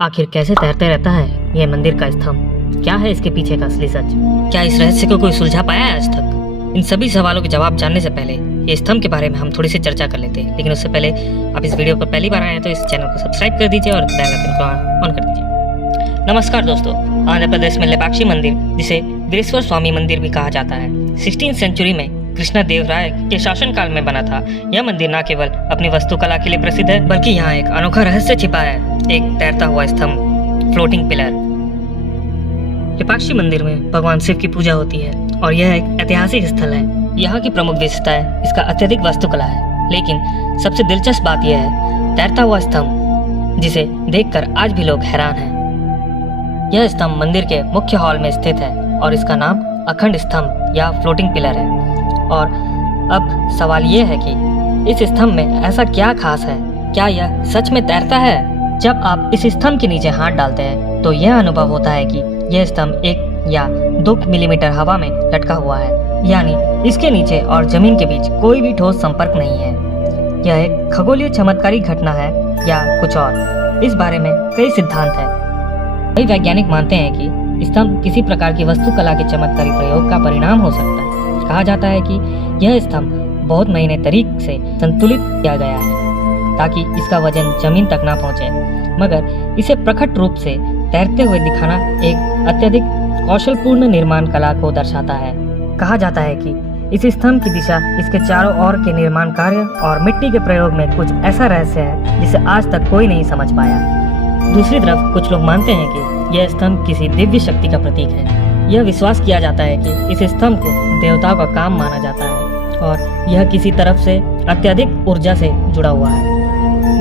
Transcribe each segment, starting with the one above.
आखिर कैसे तैरते रहता है यह मंदिर का स्तंभ? क्या है इसके पीछे का असली सच? क्या इस रहस्य को कोई सुलझा पाया है आज तक? इन सभी सवालों के जवाब जानने से पहले ये स्तंभ के बारे में हम थोड़ी सी चर्चा कर लेते हैं, लेकिन उससे पहले आप इस वीडियो पर पहली बार आए हैं तो इस चैनल को सब्सक्राइब कर दीजिए और बेल आइकन को ऑन कर दीजिए। नमस्कार दोस्तों, आंध्र प्रदेश में लेपाक्षी मंदिर, जिसे वीरेश्वर स्वामी मंदिर भी कहा जाता है, 16वीं सेंचुरी में कृष्ण देव राय के शासनकाल में बना था। यह मंदिर न केवल अपनी वास्तुकला के लिए प्रसिद्ध है, बल्कि यहाँ एक अनोखा रहस्य छिपा है, एक तैरता हुआ स्तंभ, फ्लोटिंग पिलर। लेपाक्षी मंदिर में भगवान शिव की पूजा होती है और यह एक ऐतिहासिक स्थल है। यहाँ की प्रमुख विशेषताएं इसका अत्यधिक वास्तुकला है, लेकिन सबसे दिलचस्प बात यह है तैरता हुआ स्तंभ, जिसे देखकर आज भी लोग हैरान हैं। यह स्तंभ मंदिर के मुख्य हॉल में स्थित है और इसका नाम अखंड स्तंभ या फ्लोटिंग पिलर है। और अब सवाल ये है कि इस स्तंभ में ऐसा क्या खास है? क्या यह सच में तैरता है? जब आप इस स्तंभ के नीचे हाथ डालते हैं तो यह अनुभव होता है कि यह स्तंभ 1 या 2 मिलीमीटर हवा में लटका हुआ है, यानी इसके नीचे और जमीन के बीच कोई भी ठोस संपर्क नहीं है। यह एक खगोलीय चमत्कारी घटना है या कुछ और? इस बारे में कई सिद्धांत हैं। कई वैज्ञानिक मानते हैं कि स्तंभ किसी प्रकार की वास्तुकला के चमत्कारी प्रयोग का परिणाम हो सकता है। कहा जाता है कि यह स्तंभ बहुत महीने तरीके से संतुलित किया गया है ताकि इसका वजन जमीन तक ना पहुंचे, मगर इसे प्रकट रूप से तैरते हुए दिखाना एक अत्यधिक कौशलपूर्ण निर्माण कला को दर्शाता है। कहा जाता है कि इस स्तंभ की दिशा, इसके चारों ओर के निर्माण कार्य और मिट्टी के प्रयोग में कुछ ऐसा रहस्य है जिसे आज तक कोई नहीं समझ पाया। दूसरी तरफ कुछ लोग मानते हैं कि यह स्तंभ किसी दिव्य शक्ति का प्रतीक है। यह विश्वास किया जाता है कि इस स्तंभ को देवताओं का काम माना जाता है और यह किसी तरफ से अत्यधिक ऊर्जा से जुड़ा हुआ है।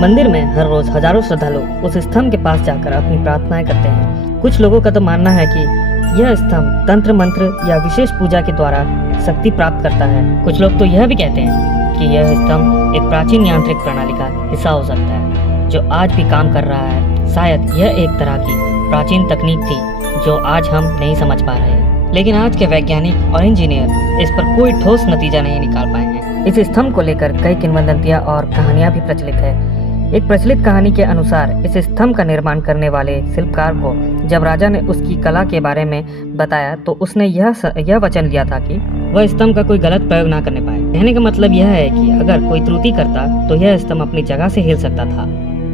मंदिर में हर रोज हजारों श्रद्धालु उस स्तंभ के पास जाकर अपनी प्रार्थनाएं करते हैं। कुछ लोगों का तो मानना है कि यह स्तंभ तंत्र मंत्र या विशेष पूजा के द्वारा शक्ति प्राप्त करता है। कुछ लोग तो यह भी कहते हैं कि यह स्तंभ एक प्राचीन यांत्रिक प्रणाली का हिस्सा हो सकता है जो आज भी काम कर रहा है। शायद यह एक तरह की प्राचीन तकनीक थी जो आज हम नहीं समझ पा रहे हैं, लेकिन आज के वैज्ञानिक और इंजीनियर इस पर कोई ठोस नतीजा नहीं निकाल पाए हैं। इस स्तंभ को लेकर कई किंवदंतियां और कहानियां भी प्रचलित है। एक प्रचलित कहानी के अनुसार इस स्तंभ का निर्माण करने वाले शिल्पकार को जब राजा ने उसकी कला के बारे में बताया तो उसने यह वचन लिया था कि वह स्तंभ का कोई गलत प्रयोग ना करने पाए। कहने का मतलब यह है कि अगर कोई त्रुटि करता तो यह स्तंभ अपनी जगह से हिल सकता था।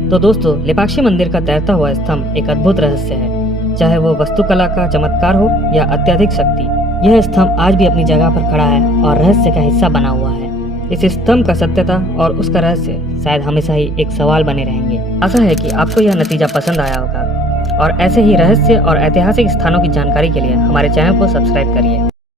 तो दोस्तों, लेपाक्षी मंदिर का तैरता हुआ स्तंभ एक अद्भुत रहस्य है, चाहे वो वास्तुकला का चमत्कार हो या अत्यधिक शक्ति। यह स्तंभ आज भी अपनी जगह पर खड़ा है और रहस्य का हिस्सा बना हुआ है। इस स्तंभ का सत्यता और उसका रहस्य शायद हमेशा ही एक सवाल बने रहेंगे। आशा है कि आपको यह नतीजा पसंद आया होगा और ऐसे ही रहस्य और ऐतिहासिक स्थानों की जानकारी के लिए हमारे चैनल को सब्सक्राइब करिए।